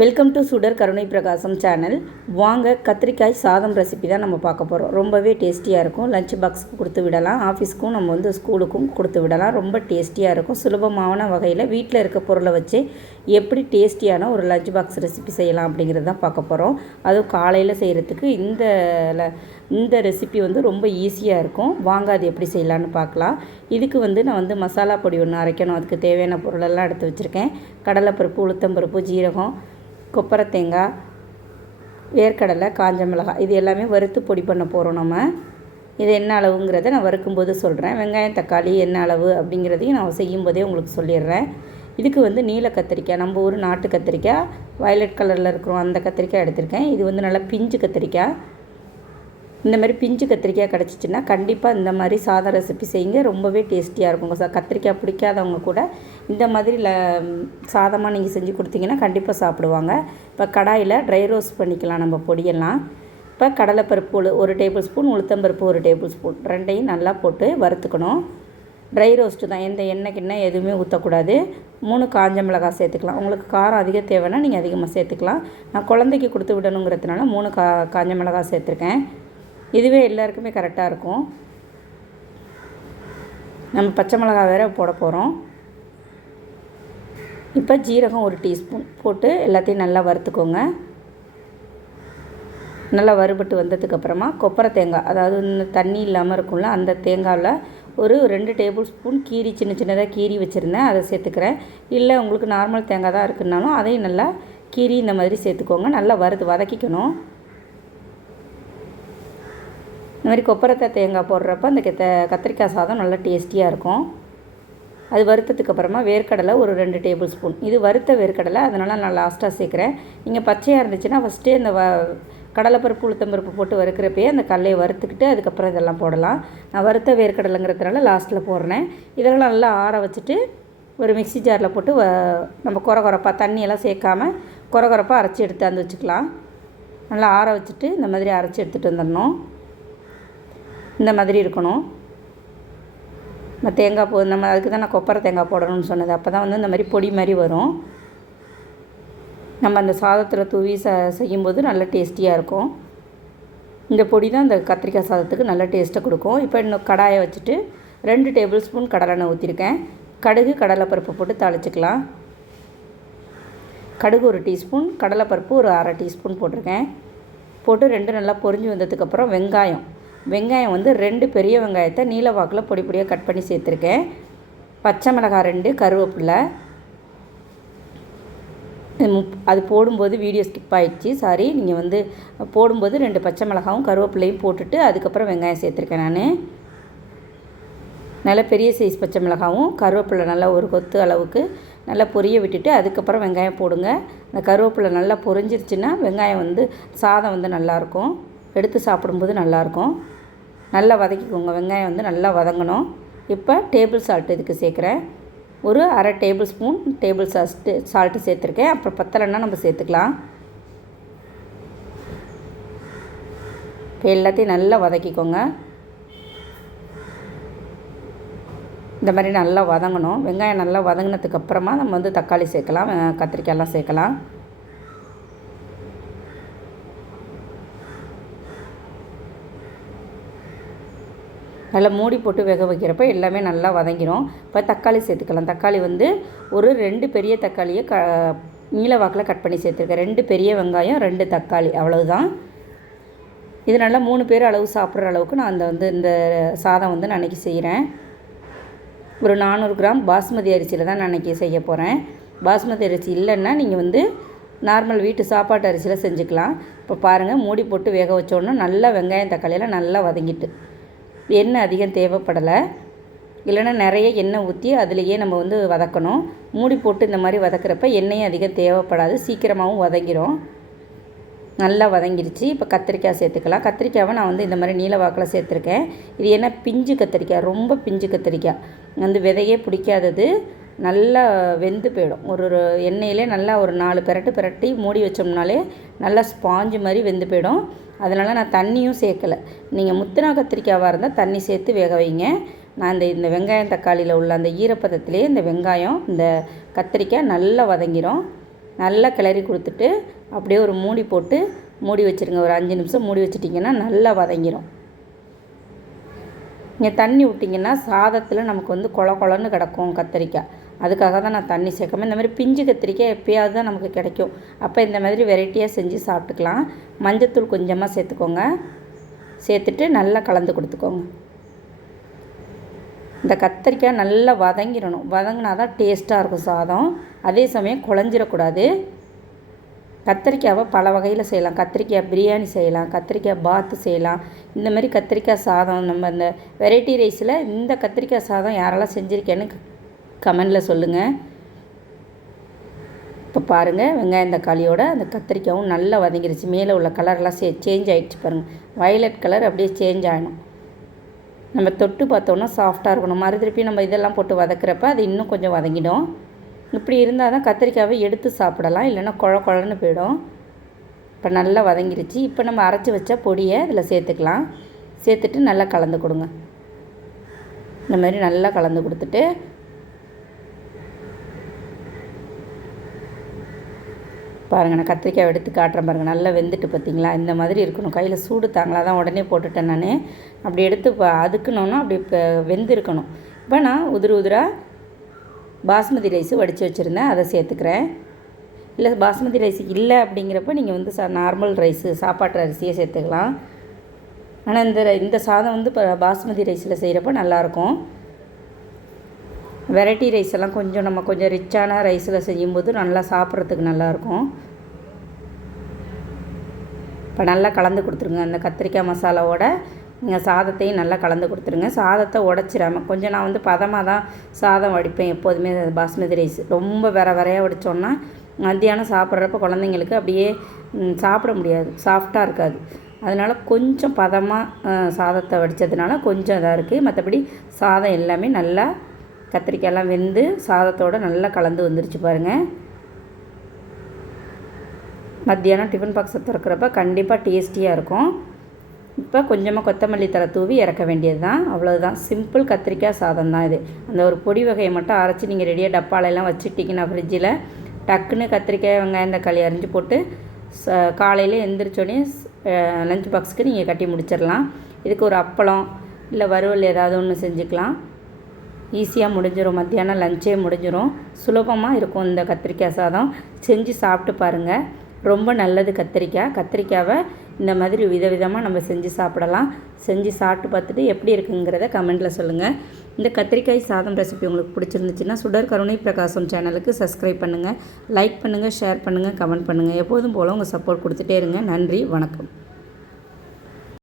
Welcome to சுடர் கருணை பிரகாசம் சேனல். வாங்க, கத்திரிக்காய் சாதம் ரெசிபி தான் நம்ம பார்க்க போகிறோம். ரொம்பவே டேஸ்டியாக இருக்கும். லஞ்ச் பாக்ஸுக்கு கொடுத்து விடலாம், ஆஃபீஸ்க்கும் நம்ம ஸ்கூலுக்கும் கொடுத்து விடலாம். ரொம்ப டேஸ்டியாக இருக்கும். சுலபமான வகையில் வீட்டில் இருக்க பொருளை வச்சு எப்படி டேஸ்டியான ஒரு லஞ்ச் பாக்ஸ் ரெசிபி செய்யலாம் அப்படிங்கிறது தான் பார்க்க போகிறோம். அதுவும் காலையில் செய்கிறதுக்கு இந்த ரெசிபி ரொம்ப ஈஸியாக இருக்கும். வாங்க, அது எப்படி செய்யலான்னு பார்க்கலாம். இதுக்கு நான் மசாலா பொடி ஒன்று அரைக்கணும். அதுக்கு தேவையான பொருளெல்லாம் எடுத்து வச்சுருக்கேன். கடலைப்பருப்பு, உளுத்தம்பருப்பு, ஜீரகம், கொப்பரை தேங்காய், வேர்க்கடலை, காஞ்ச மிளகாய், இது எல்லாமே வறுத்து பொடி பண்ண போகிறோம். நம்ம இது என்ன அளவுங்கிறத நான் வறுக்கும்போது சொல்கிறேன். வெங்காயம், தக்காளி என்ன அளவு அப்படிங்கிறதையும் நான் செய்யும்போதே உங்களுக்கு சொல்லிடுறேன். இதுக்கு நீல கத்திரிக்காய், நம்ம ஊர் நாட்டு கத்திரிக்காய், வயலட் கலரில் இருக்கிறோம் அந்த கத்திரிக்காய் எடுத்திருக்கேன். இது நல்லா பிஞ்சு கத்திரிக்காய். இந்த மாதிரி பிஞ்சு கத்திரிக்காய் கிடச்சிச்சின்னா கண்டிப்பாக இந்த மாதிரி சாதம் ரெசிபி செய்யுங்க. ரொம்பவே டேஸ்டியாக இருக்கும். கத்திரிக்காய் பிடிக்காதவங்க கூட இந்த மாதிரி சாதமாக நீங்கள் செஞ்சு கொடுத்தீங்கன்னா கண்டிப்பாக சாப்பிடுவாங்க. இப்போ கடாயில் ட்ரை ரோஸ்ட் பண்ணிக்கலாம் நம்ம பொடியெல்லாம். இப்போ கடலைப்பருப்பு 1 டேபிள் ஸ்பூன், உளுத்தம்பருப்பு 1 டேபிள் ஸ்பூன், ரெண்டையும் நல்லா போட்டு வறுத்துக்கணும். ட்ரை ரோஸ்ட்டு தான், எந்த எண்ணெய் எதுவுமே ஊற்றக்கூடாது. 3 காஞ்ச மிளகாய் சேர்த்துக்கலாம். உங்களுக்கு காரம் அதிகம் தேவைன்னா நீங்கள் அதிகமாக சேர்த்துக்கலாம். நான் குழந்தைக்கு கொடுத்து விடணுங்கிறதுனால 3 காஞ்ச மிளகாய் சேர்த்துருக்கேன். இதுவே எல்லாருக்குமே கரெக்டாக இருக்கும். நம்ம பச்சை மிளகாய் வேறு போட போகிறோம். இப்போ ஜீரகம் 1 டீஸ்பூன் போட்டு எல்லாத்தையும் நல்லா வறுத்துக்கோங்க. நல்லா வறுபட்டு வந்ததுக்கப்புறமா கொப்பரை தேங்காய், அதாவது தண்ணி இல்லாமல் இருக்கும்ல, அந்த தேங்காயில் ஒரு 2 டேபிள் ஸ்பூன் கீரி, சின்னதாக கீரி வச்சுருந்தேன், அதை சேர்த்துக்கிறேன். இல்லை உங்களுக்கு நார்மல் தேங்காய் தான் இருக்குன்னாலும் அதையும் நல்லா கீரி இந்த மாதிரி சேர்த்துக்கோங்க. நல்லா வதக்கிக்கணும். இந்த மாதிரி கொப்பரை தேங்காய் போடுறப்ப அந்த கத்திரிக்காய் சாதம் நல்லா டேஸ்டியாக இருக்கும். அது வறுத்ததுக்கப்புறமா வேர்க்கடலை ஒரு 2 டேபிள் ஸ்பூன். இது வறுத்த வேர்க்கடலை, அதனால் நான் லாஸ்ட்டாக சேர்க்குறேன். நீங்கள் பச்சையாக இருந்துச்சுன்னா ஃபஸ்ட்டே இந்த கடலைப்பருப்பு, உளுத்தம்பருப்பு போட்டு வறுக்கிறப்பே அந்த கடலையை வறுத்துக்கிட்டு அதுக்கப்புறம் இதெல்லாம் போடலாம். நான் வறுத்த வேர்க்கடலைங்கிறதுனால லாஸ்ட்டில் போடுறேன். இதெல்லாம் நல்லா ஆற வச்சுட்டு ஒரு மிக்ஸி ஜாரில் போட்டு நம்ம கொரப்பாக தண்ணியெல்லாம் சேர்க்காமல் கொரப்பாக அரைச்சி எடுத்து வச்சுக்கலாம். நல்லா ஆற வச்சுட்டு இந்த மாதிரி அரைச்சி எடுத்துகிட்டு வந்துடணும். இந்த மாதிரி இருக்கணும். தேங்காய் நம்ம அதுக்கு தான் நான் கொப்பரை தேங்காய் போடணும்னு சொன்னது. அப்போ தான் இந்த மாதிரி பொடி மாதிரி வரும். நம்ம அந்த சாதத்தில் தூவி செய்யும்போது நல்ல டேஸ்டியாக இருக்கும். இந்த பொடி தான் இந்த கத்திரிக்காய் சாதத்துக்கு நல்ல டேஸ்ட்டை கொடுக்கும். இப்போ இன்னும் கடாயை வச்சுட்டு 2 டேபிள் ஸ்பூன் கடலெண்ணெய் ஊற்றிருக்கேன். கடுகு, கடலைப்பருப்பு போட்டு தாளிச்சிக்கலாம். கடுகு 1 டீஸ்பூன், கடலைப்பருப்பு ஒரு 1/2 டீஸ்பூன் போட்டிருக்கேன். போட்டு 2 நல்லா பொரிஞ்சு வந்ததுக்கப்புறம் வெங்காயம் 2 பெரிய வெங்காயத்தை நீல வாக்கில் பொடி பொடியாக கட் பண்ணி சேர்த்துருக்கேன். பச்சை மிளகாய் 2, கருவேப்பிலை. அது போடும்போது வீடியோ ஸ்கிப் ஆகிடுச்சு, சாரி. நீங்கள் போடும்போது 2 பச்சை மிளகாவும் கருவேப்பிலையும் போட்டுட்டு அதுக்கப்புறம் வெங்காயம் சேர்த்துருக்கேன். நான் நல்ல பெரிய சைஸ் பச்சை மிளகாவும் கருவேப்பிலை நல்லா ஒரு கொத்து அளவுக்கு நல்லா பொரிய விட்டுட்டு அதுக்கப்புறம் வெங்காயம் போடுங்க. அந்த கருவேப்பிலை நல்லா பொரிஞ்சிருச்சுன்னா வெங்காயம் சாதம் நல்லாயிருக்கும், எடுத்து சாப்பிடும்போது நல்லாயிருக்கும். நல்லா வதக்கிக்கோங்க. வெங்காயம் நல்லா வதங்கணும். இப்போ டேபிள் சால்ட் இதுக்கு சேர்க்குறேன். ஒரு 1/2 டேபிள் ஸ்பூன் சால்ட்டு சேர்த்துருக்கேன். அப்புறம் பத்தலைன்னா நம்ம சேர்த்துக்கலாம். இப்போ எல்லாத்தையும் நல்லா வதக்கிக்கோங்க. இந்த மாதிரி நல்லா வதங்கணும். வெங்காயம் நல்லா வதங்கினதுக்கப்புறமா நம்ம தக்காளி சேர்க்கலாம், கத்திரிக்காயெல்லாம் சேர்க்கலாம். நல்லா மூடி போட்டு வேக வைக்கிறப்ப எல்லாமே நல்லா வதங்கிடும். இப்போ தக்காளி சேர்த்துக்கலாம். தக்காளி ஒரு 2 பெரிய தக்காளியை நீல வாக்கில் கட் பண்ணி சேர்த்துருக்கேன். 2 பெரிய வெங்காயம், 2 தக்காளி, அவ்வளவுதான். இது நல்லா 3 பேர் அளவு சாப்பிட்ற அளவுக்கு நான் இந்த சாதம் நான் அன்றைக்கி செய்கிறேன். ஒரு 400 கிராம் பாஸ்மதி அரிசியில் தான் நான் அன்றைக்கி செய்ய போகிறேன். பாஸ்மதி அரிசி இல்லைன்னா நீங்கள் நார்மல் வீட்டு சாப்பாட்டு அரிசியில் செஞ்சுக்கலாம். இப்போ பாருங்கள், மூடி போட்டு வேக வச்சோன்னா நல்லா வெங்காயம் தக்காளியெல்லாம் நல்லா வதங்கிட்டு, எண்ணெய் அதிகம் தேவைப்படலை. இல்லைன்னா நிறைய எண்ணெய் ஊற்றி அதுலேயே நம்ம வதக்கணும். மூடி போட்டு இந்த மாதிரி வதக்கிறப்ப எண்ணெயும் அதிகம் தேவைப்படாது, சீக்கிரமாகவும் வதங்கிடும். நல்லா வதங்கிடுச்சு. இப்போ கத்திரிக்காய் சேர்த்துக்கலாம். கத்திரிக்காவை நான் இந்த மாதிரி நீல வாக்கில் சேர்த்துருக்கேன். இது என்ன பிஞ்சு கத்திரிக்காய், ரொம்ப பிஞ்சு கத்திரிக்காய், விதையே பிடிக்காதது. நல்லா வெந்து போயிடும். ஒரு எண்ணெயிலே நல்லா ஒரு 4 பிரட்டி மூடி வச்சோம்னாலே நல்லா ஸ்பாஞ்சு மாதிரி வெந்து போயிடும். அதனால் நான் தண்ணியும் சேர்க்கலை. நீங்கள் முத்தினா கத்திரிக்காவாக இருந்தால் தண்ணி சேர்த்து வேக வைங்க. நான் இந்த வெங்காயம் தக்காளியில் உள்ள அந்த ஈரப்பதத்திலே இந்த வெங்காயம், இந்த கத்திரிக்காய் நல்லா வதங்கிடும். நல்லா கிளறி கொடுத்துட்டு அப்படியே ஒரு மூடி போட்டு மூடி வச்சுருங்க. ஒரு 5 நிமிஷம் மூடி வச்சிட்டிங்கன்னா நல்லா வதங்கிடும். நீங்கள் தண்ணி விட்டிங்கன்னா சாதத்தில் நமக்கு வந்து கொலன்னு கிடக்கும் கத்திரிக்காய். அதுக்காக தான் நான் தண்ணி சேர்க்காம இந்த மாதிரி பிஞ்சு கத்திரிக்காய் எப்போயாவது தான் நமக்கு கிடைக்கும். அப்போ இந்த மாதிரி வெரைட்டியாக செஞ்சு சாப்பிட்டுக்கலாம். மஞ்சத்தூள் கொஞ்சமாக சேர்த்துக்கோங்க. சேர்த்துட்டு நல்லா கலந்து கொடுத்துக்கோங்க. இந்த கத்திரிக்காய் நல்லா வதங்கிடணும். வதங்கினா தான் டேஸ்ட்டாக இருக்கும் சாதம். அதே சமயம் குழஞ்சிடக்கூடாது. கத்திரிக்காவை பல வகையில் செய்யலாம். கத்திரிக்காய் பிரியாணி செய்யலாம், கத்திரிக்காய் பாத்து செய்யலாம். இந்த மாதிரி கத்திரிக்காய் சாதம் நம்ம இந்த வெரைட்டி ரைஸில் இந்த கத்திரிக்காய் சாதம் யாரெல்லாம் செஞ்சுருக்கேன்னு கமெண்டில் சொல்லுங்கள். இப்போ பாருங்கள், வெங்காயம் தக்காளியோட அந்த கத்திரிக்காயும் நல்லா வதங்கிருச்சு. மேலே உள்ள கலர்லாம் சேஞ்ச் ஆகிடுச்சு பாருங்கள். வயலட் கலர் அப்படியே சேஞ்ச் ஆகணும். நம்ம தொட்டு பார்த்தோன்னா சாஃப்டாக இருக்கணும். மறுதிருப்பி நம்ம இதெல்லாம் போட்டு வதக்கிறப்ப அது இன்னும் கொஞ்சம் வதங்கிடும். இப்படி இருந்தால் தான் கத்திரிக்காவை எடுத்து சாப்பிடலாம், இல்லைன்னா குழன்னு போயிடும். இப்போ நல்லா வதங்கிருச்சு. இப்போ நம்ம அரைச்சி வச்ச பொடியை இதில் சேர்த்துக்கலாம். சேர்த்துட்டு நல்லா கலந்து கொடுங்க. இந்த மாதிரி நல்லா கலந்து கொடுத்துட்டு பாருங்கள், நான் கத்திரிக்காய் எடுத்து காட்டுறேன் பாருங்கள். நல்லா வெந்துட்டு பார்த்திங்களா? இந்த மாதிரி இருக்கணும். கையில் சூடு தாங்களா தான் உடனே போட்டுட்டேன் நான். அப்படி எடுத்து அதுக்குனோன்னா அப்படி இப்போ வெந்திருக்கணும். இப்போ நான் உதிராக பாஸ்மதி ரைஸு வடித்து வச்சுருந்தேன், அதை சேர்த்துக்கிறேன். இல்லை பாஸ்மதி ரைஸ் இல்லை அப்படிங்கிறப்ப நீங்கள் வந்து நார்மல் ரைஸு சாப்பாட்டு அரிசியை சேர்த்துக்கலாம். ஆனால் இந்த சாதம் வந்து இப்போ பாஸ்மதி ரைஸில் செய்கிறப்ப நல்லாயிருக்கும். வெரைட்டி ரைஸ் எல்லாம் நம்ம கொஞ்சம் ரிச்சான ரைஸில் செய்யும்போது நல்லா சாப்பிட்றதுக்கு நல்லாயிருக்கும். இப்போ நல்லா கலந்து கொடுத்துருங்க. அந்த கத்திரிக்காய் மசாலாவோட நீங்கள் சாதத்தையும் நல்லா கலந்து கொடுத்துருங்க. சாதத்தை உடச்சிடாமல் கொஞ்சம் நான் வந்து பதமாக தான் சாதம் வடிப்பேன் எப்போதுமே. பாஸ்மதி ரைஸ் ரொம்ப வரையாக வடித்தோன்னா மத்தியானம் சாப்பிட்றப்ப குழந்தைங்களுக்கு அப்படியே சாப்பிட முடியாது, சாஃப்டாக இருக்காது. அதனால் கொஞ்சம் பதமாக சாதத்தை வடித்ததுனால கொஞ்சம் இதாக இருக்குது. மற்றபடி சாதம் எல்லாமே நல்லா கத்திரிக்காயெல்லாம் வெந்து சாதத்தோடு நல்லா கலந்து வந்துருச்சு பாருங்கள். மத்தியானம் டிஃபன் பாக்ஸை திறக்கிறப்ப கண்டிப்பாக டேஸ்டியாக இருக்கும். இப்போ கொஞ்சமாக கொத்தமல்லி தழை தூவி இறக்க வேண்டியது தான். அவ்வளோதான், சிம்பிள் கத்திரிக்காய் சாதம் தான் இது. அந்த ஒரு பொடி வகையை மட்டும் அரைச்சி நீங்கள் ரெடியாக டப்பாலெல்லாம் வச்சுட்டிங்கன்னா ஃப்ரிட்ஜில் டக்குன்னு கத்திரிக்காய் வெங்காயம் தக்காளி அரிஞ்சு போட்டு காலையில் எழுந்திரிச்சோடனே லஞ்ச் பாக்ஸுக்கு நீங்கள் கட்டி முடிச்சிடலாம். இதுக்கு ஒரு அப்பளம் இல்லை வறுவல் ஏதாவது ஒன்று செஞ்சுக்கலாம். ஈஸியாக முடிஞ்சிடும். மத்தியானம் லஞ்சே முடிஞ்சிடும். சுலபமாக இருக்கும் இந்த கத்திரிக்காய் சாதம். செஞ்சு சாப்பிட்டு பாருங்கள். ரொம்ப நல்லது கத்திரிக்காவை இந்த மாதிரி விதவிதமாக நம்ம செஞ்சு சாப்பிடலாம். செஞ்சு சாப்பிட்டு பார்த்துட்டு எப்படி இருக்குங்கிறத கமெண்ட்டில் சொல்லுங்கள். இந்த கத்திரிக்காய் சாதம் ரெசிபி உங்களுக்கு பிடிச்சிருந்துச்சுன்னா சுடர் கருணை பிரகாசம் சேனலுக்கு சப்ஸ்கிரைப் பண்ணுங்கள், லைக் பண்ணுங்கள், ஷேர் பண்ணுங்கள், கமெண்ட் பண்ணுங்கள். எப்போதும் போல் உங்கள் சப்போர்ட் கொடுத்துட்டே இருங்க. நன்றி, வணக்கம்.